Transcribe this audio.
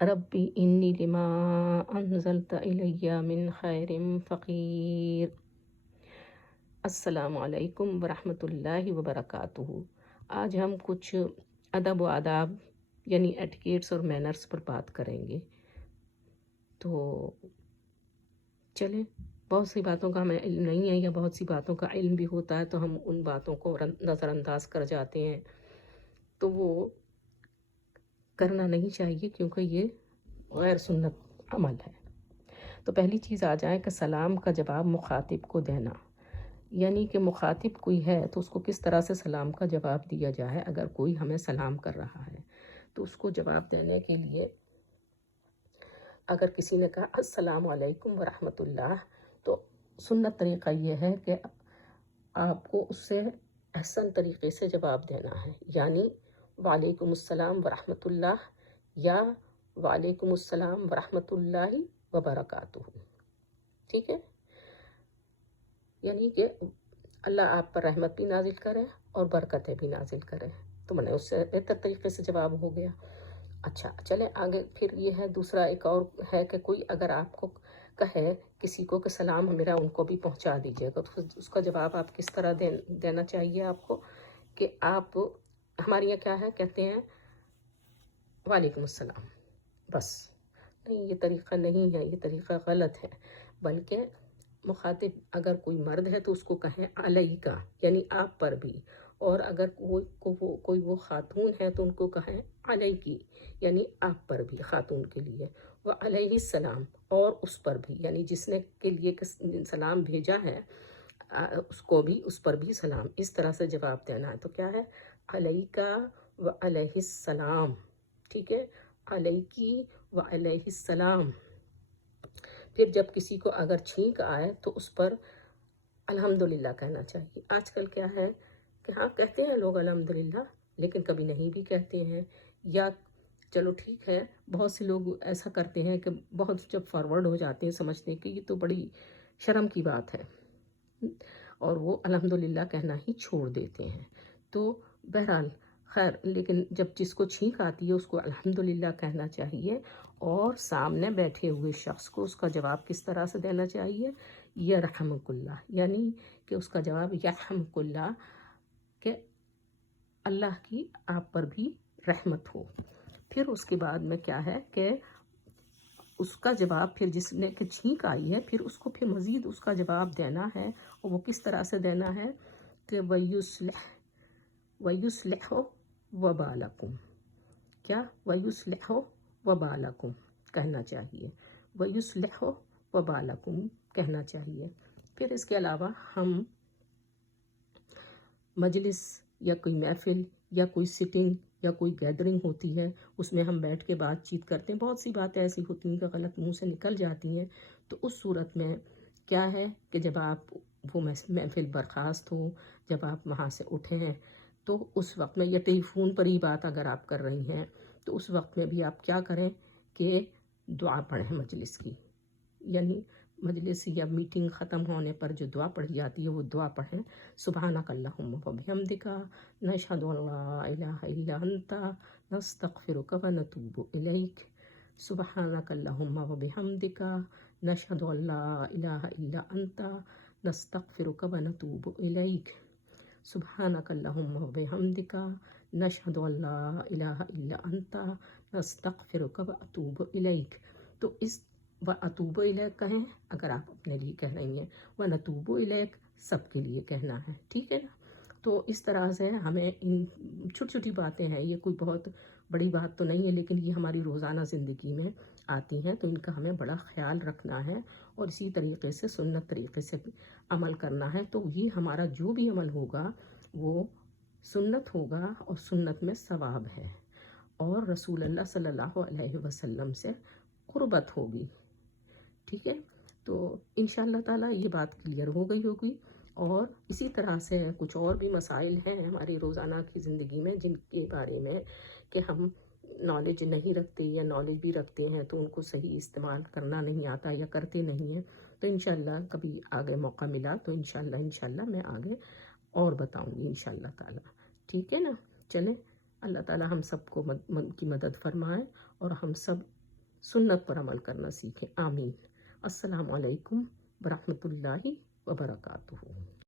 ربی انی لما انزلت الیہ من خیر فقیر۔ السلام علیکم ورحمۃ اللہ وبرکاتہ۔ آج ہم کچھ ادب و آداب یعنی ایٹیکیٹس اور مینرز پر بات کریں گے۔ تو چلیں، بہت سی باتوں کا ہمیں علم نہیں ہے یا بہت سی باتوں کا علم بھی ہوتا ہے تو ہم ان باتوں کو نظر انداز کر جاتے ہیں، تو وہ کرنا نہیں چاہیے کیونکہ یہ غیر سنت عمل ہے۔ تو پہلی چیز آ جائے کہ سلام کا جواب مخاطب کو دینا، یعنی کہ مخاطب کوئی ہے تو اس کو کس طرح سے سلام کا جواب دیا جائے۔ اگر کوئی ہمیں سلام کر رہا ہے تو اس کو جواب دینے کے لیے اگر کسی نے کہا السلام علیکم ورحمۃ اللہ، تو سنت طریقہ یہ ہے کہ آپ کو اس سے احسن طریقے سے جواب دینا ہے، یعنی وعلیکم السلام ورحمۃ اللہ یا وعلیکم السلام ورحمۃ اللہ وبرکاتہ، ٹھیک ہے؟ یعنی کہ اللہ آپ پر رحمت بھی نازل کرے اور برکتیں بھی نازل کرے، تو میں نے اس سے بہتر طریقے سے جواب ہو گیا۔ اچھا چلیں آگے، پھر یہ ہے دوسرا ایک اور ہے کہ کوئی اگر آپ کو کہے کسی کو کہ سلام میرا ان کو بھی پہنچا دیجیے گا، تو اس کا جواب آپ کس طرح دینا چاہیے آپ کو کہ آپ، ہمارے یہاں کیا ہے، کہتے ہیں وعلیکم السلام، بس نہیں، یہ طریقہ نہیں ہے، یہ طریقہ غلط ہے، بلکہ مخاطب اگر کوئی مرد ہے تو اس کو کہیں علیکہ یعنی آپ پر بھی، اور اگر کوئی وہ خاتون ہے تو ان کو کہیں علیکی یعنی آپ پر بھی، خاتون کے لیے، وعلیہ السلام اور اس پر بھی، یعنی جس نے کے لیے سلام بھیجا ہے اس کو بھی، اس پر بھی سلام، اس طرح سے جواب دینا ہے۔ تو کیا ہے، علیکہ وعلیہ السلام، ٹھیک ہے، علیکی وعلیہ السلام۔ پھر جب کسی کو اگر چھینک آئے تو اس پر الحمدللہ کہنا چاہیے۔ آج کل کیا ہے کہ ہاں کہتے ہیں لوگ الحمدللہ، لیکن کبھی نہیں بھی کہتے ہیں، یا چلو ٹھیک ہے، بہت سے لوگ ایسا کرتے ہیں کہ بہت جب فارورڈ ہو جاتے ہیں سمجھتے ہیں کہ یہ تو بڑی شرم کی بات ہے، اور وہ الحمدللہ کہنا ہی چھوڑ دیتے ہیں۔ تو بہرحال خیر، لیکن جب جس کو چھینک آتی ہے اس کو الحمدللہ کہنا چاہیے، اور سامنے بیٹھے ہوئے شخص کو اس کا جواب کس طرح سے دینا چاہیے، یرحمک اللہ، یعنی کہ اس کا جواب یرحمک اللہ، کہ اللہ کی آپ پر بھی رحمت ہو۔ پھر اس کے بعد میں کیا ہے کہ اس کا جواب پھر جس نے کہ چھینک آئی ہے، پھر اس کو پھر مزید اس کا جواب دینا ہے، اور وہ کس طرح سے دینا ہے کہ وَيُصْلِحُ وَبَالَكُمْ، کیا وَيُصْلِحُ وَبَالَكُمْ کہنا چاہیے، وَيُصْلِحُ وَبَالَكُمْ کہنا چاہیے۔ پھر اس کے علاوہ ہم مجلس یا کوئی محفل یا کوئی سٹنگ یا کوئی گیدرنگ ہوتی ہے، اس میں ہم بیٹھ کے بات چیت کرتے ہیں، بہت سی باتیں ایسی ہوتی ہیں کہ غلط منہ سے نکل جاتی ہیں، تو اس صورت میں کیا ہے کہ جب آپ وہ محفل برخاست ہو، جب آپ وہاں سے اٹھیں، تو اس وقت میں، یا ٹیلی فون پر ہی بات اگر آپ کر رہی ہیں، تو اس وقت میں بھی آپ کیا کریں کہ دعا پڑھیں مجلس کی، یعنی مجلس یا میٹنگ ختم ہونے پر جو دعا پڑھی جاتی ہے وہ دعا پڑھیں، سبحانک اللہم وبحمدک، نشہد ان لا الہ الا انت، نستغفرک ونتوب الیک، سبحانک اللہم وبحمدک، نشہد ان لا الہ الا انت، نستغفرک ونتوب الیک، سبحانک اللہم وبحمدک، نشہد ان لا الہ الا انت، نستغفرک واتوب الیک۔ تو اس وَأَتُوبُ إِلَيْكَ کہیں اگر آپ اپنے لیے کہہ رہی ہیں، وَنَتُوبُ إِلَيْكَ سب کے لیے کہنا ہے، ٹھیک ہے نا؟ تو اس طرح سے ہمیں ان چھوٹی چھوٹی باتیں ہیں، یہ کوئی بہت بڑی بات تو نہیں ہے، لیکن یہ ہماری روزانہ زندگی میں آتی ہیں، تو ان کا ہمیں بڑا خیال رکھنا ہے، اور اسی طریقے سے سنت طریقے سے عمل کرنا ہے۔ تو یہ ہمارا جو بھی عمل ہوگا وہ سنت ہوگا، اور سنت میں ثواب ہے، اور رسول اللہ صلی اللہ علیہ وسلم سے قربت ہوگی، ٹھیک ہے؟ تو انشاءاللہ تعالیٰ یہ بات کلیئر ہو گئی ہوگی، اور اسی طرح سے کچھ اور بھی مسائل ہیں ہماری روزانہ کی زندگی میں جن کے بارے میں کہ ہم نالج نہیں رکھتے، یا نالج بھی رکھتے ہیں تو ان کو صحیح استعمال کرنا نہیں آتا یا کرتے نہیں ہیں، تو انشاءاللہ کبھی آگے موقع ملا تو انشاءاللہ میں آگے اور بتاؤں گی انشاءاللہ تعالیٰ، ٹھیک ہے نا؟ چلیں، اللہ تعالیٰ ہم سب کو کی مدد فرمائے، اور ہم سب سنت پر عمل کرنا سیکھیں. آمین. السلام علیکم ورحمۃ اللہ وبرکاتہ.